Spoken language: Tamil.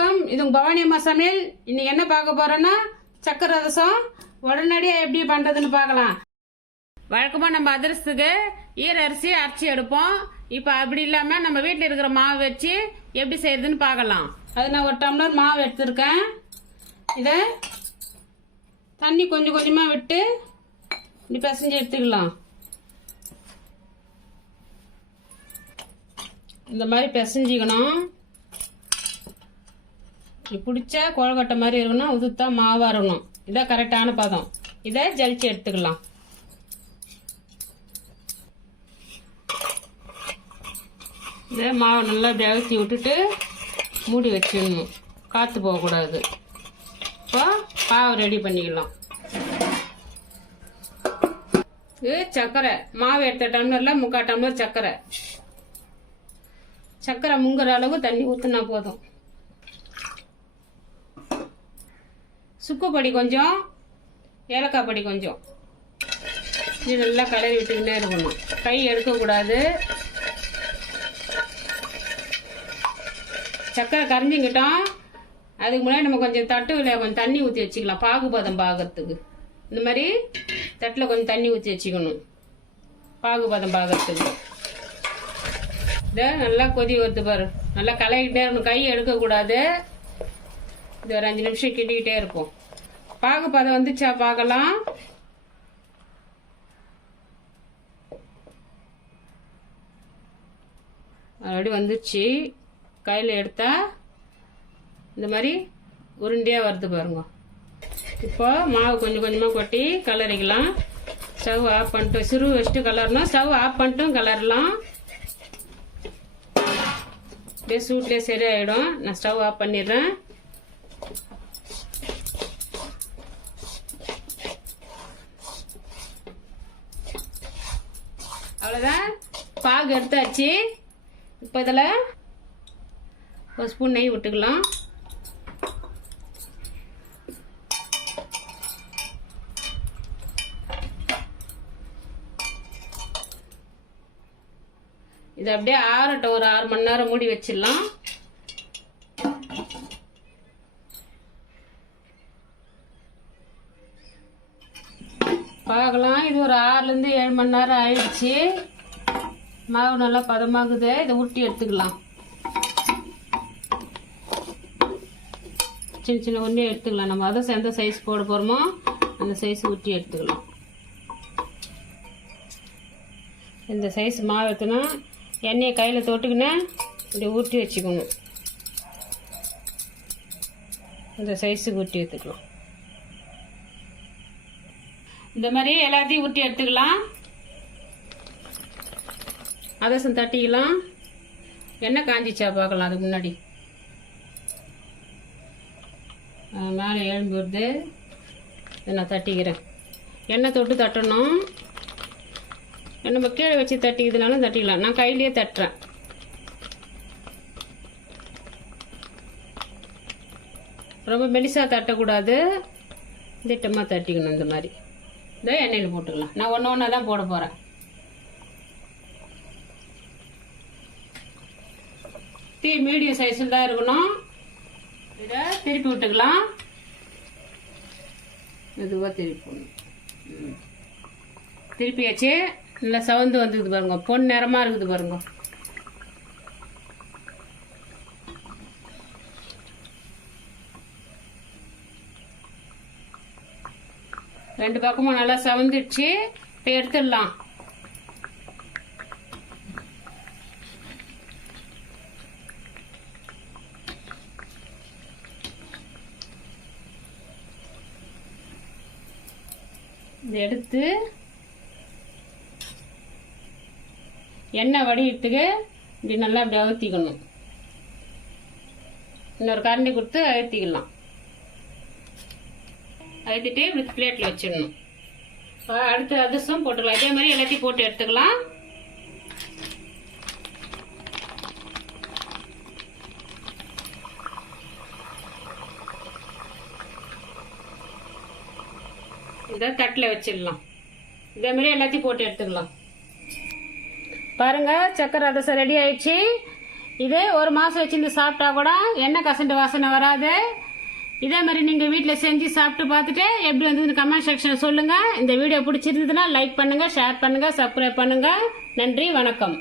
வணக்கம், இது பவானி அம்மா சமையல். இன்னைக்கு என்ன பார்க்க போறோம்னா சக்கரை அதிரசம் உடனடியாக எப்படி பண்றதுன்னு பார்க்கலாம். வழக்கமாக நம்ம அதிரசத்துக்கு ஈர அரிசி அரைச்சி எடுப்போம். இப்போ அப்படி இல்லாமல் நம்ம வீட்டில் இருக்கிற மாவு வச்சு எப்படி செய்யறதுன்னு பார்க்கலாம். அது நான் ஒரு டம்ளர் மாவு எடுத்திருக்கேன். இதை தண்ணி கொஞ்சம் கொஞ்சமாக விட்டு இப்படி பிசைஞ்சு எடுத்துக்கலாம். இந்த மாதிரி பிசைஞ்சிக்கணும். பிடிச்சா கொழுக்கட்டை மாதிரி இருக்கணும், உதுத்தா மாவா இருக்கணும். இதான் கரெக்டான பதம். இதை ஜலிச்சு எடுத்துக்கலாம். இதை மாவு நல்லா அழுத்தி விட்டுட்டு மூடி வச்சிடணும், காற்று போகக்கூடாது. இப்போ மாவு ரெடி பண்ணிக்கலாம். இது சர்க்கரை மாவு எடுத்த டம்ளர்ல 3/4 டம்ளர் சர்க்கரை. சர்க்கரை முங்குற அளவு தண்ணி ஊற்றினா போதும். சுக்கு பொடி கொஞ்சம், ஏலக்காய் பொடி கொஞ்சம். இது நல்லா கலரி விட்டுக்கிட்டே இருக்கணும், கை எடுக்கக்கூடாது. சர்க்கரை கரைஞ்சிக்கிட்டோம். அதுக்கு முன்னாடி நம்ம கொஞ்சம் தட்டுல கொஞ்சம் தண்ணி ஊற்றி வச்சுக்கலாம், பாகுபதம் பாகிறதுக்கு. இந்த மாதிரி தட்டில் கொஞ்சம் தண்ணி ஊற்றி வச்சுக்கணும், பாகுபதம் பாகிறதுக்கு. இதை நல்லா கொதி வருது பாரு, நல்லா கலக்கிட்டே இருக்கணும், கை எடுக்கக்கூடாது. இது ஒரு 5 நிமிஷம் கிண்டிக்கிட்டே இருப்போம். பாகுபதம் வந்துச்சா பார்க்கலாம். அப்படி வந்துச்சு. கையில் எடுத்தா இந்த மாதிரி உருண்டையாக வருது பாருங்க. இப்போ மாவு கொஞ்சம் கொஞ்சமாக கொட்டி கலரிக்கலாம். ஸ்டவ் ஆஃப் பண்ணிட்டு சிறு வச்சுட்டு கலரணும். Stove off பண்ணிட்டும் கலரலாம். அப்படியே சூட்லேயே சரியாயிடும். நான் ஸ்டவ் ஆஃப் பண்ணிடுறேன். அவ்வளோதான், பாகு எடுத்தாச்சு. இப்போ இதில் ஒரு ஸ்பூன் நெய் விட்டுக்கலாம். இது அப்படியே ஆறட்டும், ஒரு 6 மணி நேரம் மூடி வச்சிடலாம். பார்க்கலாம். இது ஒரு 6லேருந்து 7 மணி நேரம் ஆயிடுச்சு. மாவு நல்லா பதமாகுது. இதை உருட்டி எடுத்துக்கலாம். சின்ன சின்ன உருண்டையை எடுத்துக்கலாம். நம்ம அதை எந்த சைஸ் போட போகிறோமோ அந்த சைஸ் உருட்டி எடுத்துக்கலாம். இந்த சைஸ் மாவு எடுத்துனா எண்ணெயை கையில் தொட்டுக்கினா இப்படி உருட்டி வச்சுக்கணும். இந்த சைஸுக்கு உருட்டி எடுத்துக்கலாம். இந்த மாதிரி எல்லாத்தையும் ஊற்றி எடுத்துக்கலாம். அதிரசம் தட்டிக்கலாம். எண்ணெய் காஞ்சிச்சா பார்க்கலாம். அதுக்கு முன்னாடி மேலே எழும்பி வருது. நான் தட்டிக்கிறேன். எண்ணெய் தொட்டு தட்டணும். நம்ம கீழே வச்சு தட்டிக்கிறதுனாலும் தட்டிக்கலாம். நான் கையிலேயே தட்டுறேன். ரொம்ப மெலிசாக தட்டக்கூடாது, திட்டமாக தட்டிக்கணும். இந்த மாதிரி இதை எண்ணெயில் போட்டுக்கலாம். நான் ஒன்று ஒன்றா தான் போட போகிறேன். தீ மீடியம் சைஸில் தான் இருக்கணும். இதை திருப்பி விட்டுக்கலாம். மெதுவாக திருப்பி போடணும். திருப்பியாச்சு. நல்லா சவுந்து வந்துக்குது பாருங்க, பொன் நிறமாக இருக்குது பாருங்க. ரெண்டு பக்கமும் நல்லா சவந்துடுச்சு. இப்போ எடுத்துடலாம். இதை எடுத்து எண்ணெய் வடிகிறதுக்கு இப்படி நல்லா இப்படி அழுத்திக்கணும். இன்னொரு கரண்டி கொடுத்து அழுத்திக்கலாம். அழுத்திட்டு இப்படி பிளேட்டில் வச்சிடணும். அடுத்து அதிரசம் போட்டுக்கலாம். இதே மாதிரி எல்லாத்தையும் போட்டு எடுத்துக்கலாம். இதை தட்டில் வச்சிடலாம். இதே மாதிரி எல்லாத்தையும் போட்டு எடுத்துக்கலாம். பாருங்க, சக்கரை அதிரசம் ரெடி ஆயிடுச்சு. இதே ஒரு மாதம் வச்சிருந்து சாப்பிட்டா கூட எண்ணெய் கசண்டு வாசனை வராது. இதே மாதிரி நீங்கள் வீட்டில் செஞ்சு சாப்பிட்டு பார்த்துட்டு எப்படி வந்ததுன்னு கமெண்ட் செக்ஷனில் சொல்லுங்கள். இந்த வீடியோ பிடிச்சிருந்ததுன்னா லைக் பண்ணுங்கள், ஷேர் பண்ணுங்கள், சப்ஸ்கிரைப் பண்ணுங்கள். நன்றி, வணக்கம்.